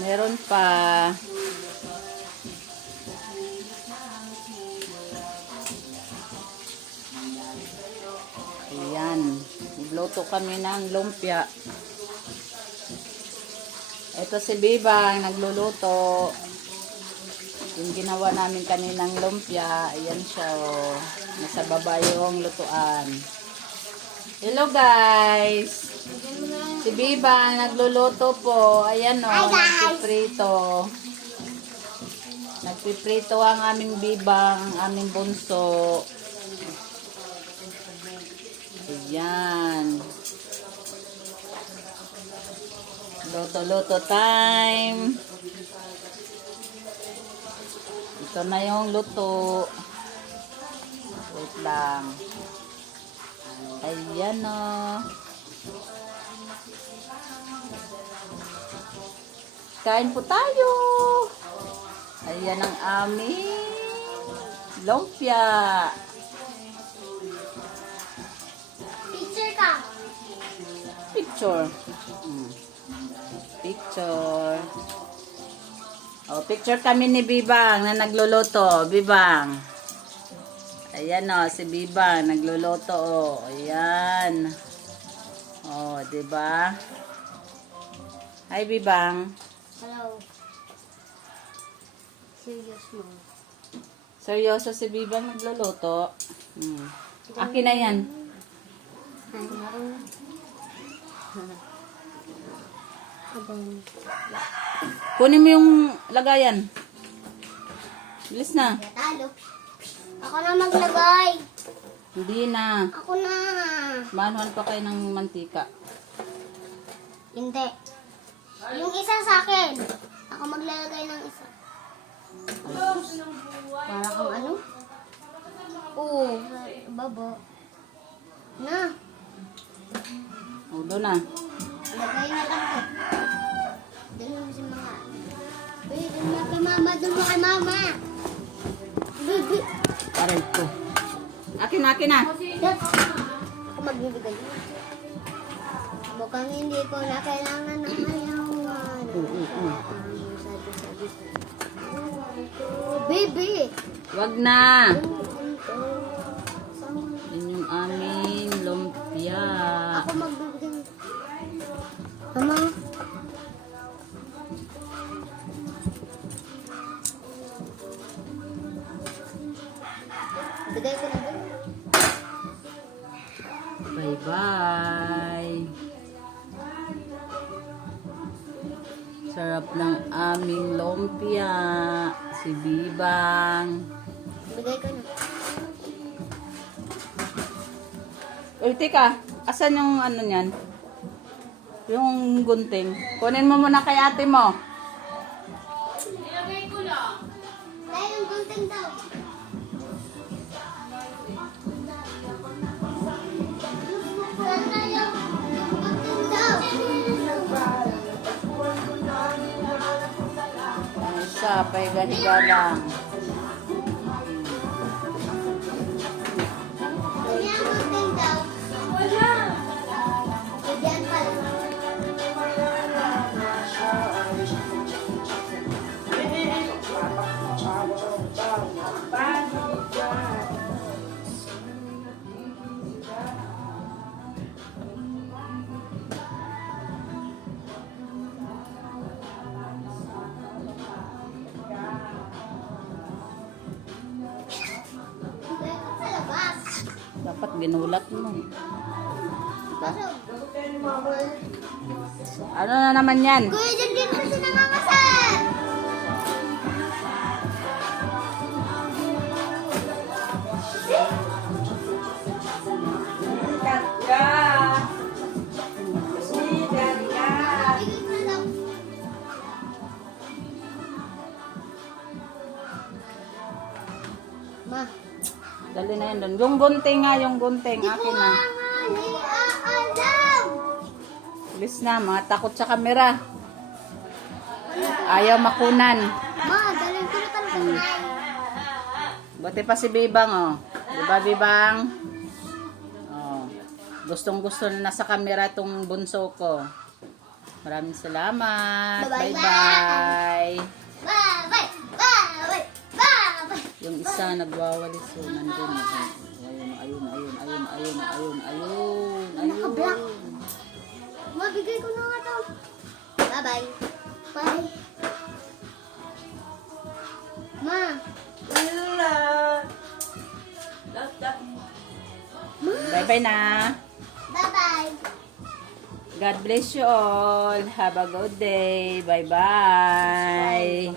Meron pa. Ayan. Nagluto kami ng lumpia. Ito si Bibang, nagluluto. Yung ginawa namin kaninang lumpia. Ayan siya, oh. Nasa baba yung lutuan. Hello, guys. Si Bibang, nagluluto po. Ayan, oh. Nagpiprito. Nagpiprito ang aming Bibang, ang aming bunso. Ayan. Luto-luto time. Ito na yung luto. Wait lang. Ayan o. Kain po tayo. Ayan ang aming lumpia. Picture ka. Picture. Picture. Oh, picture kami ni Bibang na nagluluto. Bibang. Ayan o, si Bibang nagluluto o. Ayan. Oh, 'di ba? Hi Bibang. Hello. Serious mo. Seryoso si Bibang nagluluto. Akin na 'yan. Ay, marunong. Kunin mo yung lagayan. Bilis na. Talo. Ako na maglagay. Hindi na. Ako na. Manuhan pa kayo ng mantika. Hindi. Yung isa sa akin. Ako maglalagay ng isa. Para kang ano? Oo. Baba. Na. Ulo na. Lagay na lang ko. Doon mo si mga. Uy, doon mo kay mama. Doon mo kay mama. Bibi. Aray ko. Akin na. Ako magbibigay. Mukhang hindi ko na kailangan ng mayawan. Baby! Wag na. Yan yung aming lumpia. Ako magbibigay. Mama? Bigay ko na doon. Bye-bye. Sarap ng aming lumpia. Si Bibang. Bigay ko na. Uy, teka. Asan yung ano niyan? Yung gunting. Kunin mo muna kay ate mo. Dahil yung gunting daw. Sana yung gunting daw. Ano siya, pahiga-higa lang. Sana yung gunting daw. Wala. Bigyan pala. Bigay ko sa labas. Dapat ginulat mo. Pasok. Ano na naman yan? Kuya, dyan din kasi nangangasal. Bigay ko na daw. Ma, Dali na yun doon. Yung gunting nga, yung gunting. di ko Akin nga na. alam. Bilis na, mga takot sa kamera. Ayaw makunan. Ma, dalhin ko na talaga. Buti pa si Bibang, oh. Diba, Bibang? Oh. Gustong-gusto na nasa kamera itong bunso ko. Maraming salamat. Bye-bye. Bye-bye. Bye-bye! Bye-bye! Bye-bye! Yung isa nagwawalis. So, nandun. Ayun. Naka-block. Mabigay ko na nga to. Bye-bye. Bye. Ma. Bye-bye na. Bye-bye. God bless you all. Have a good day. Bye-bye.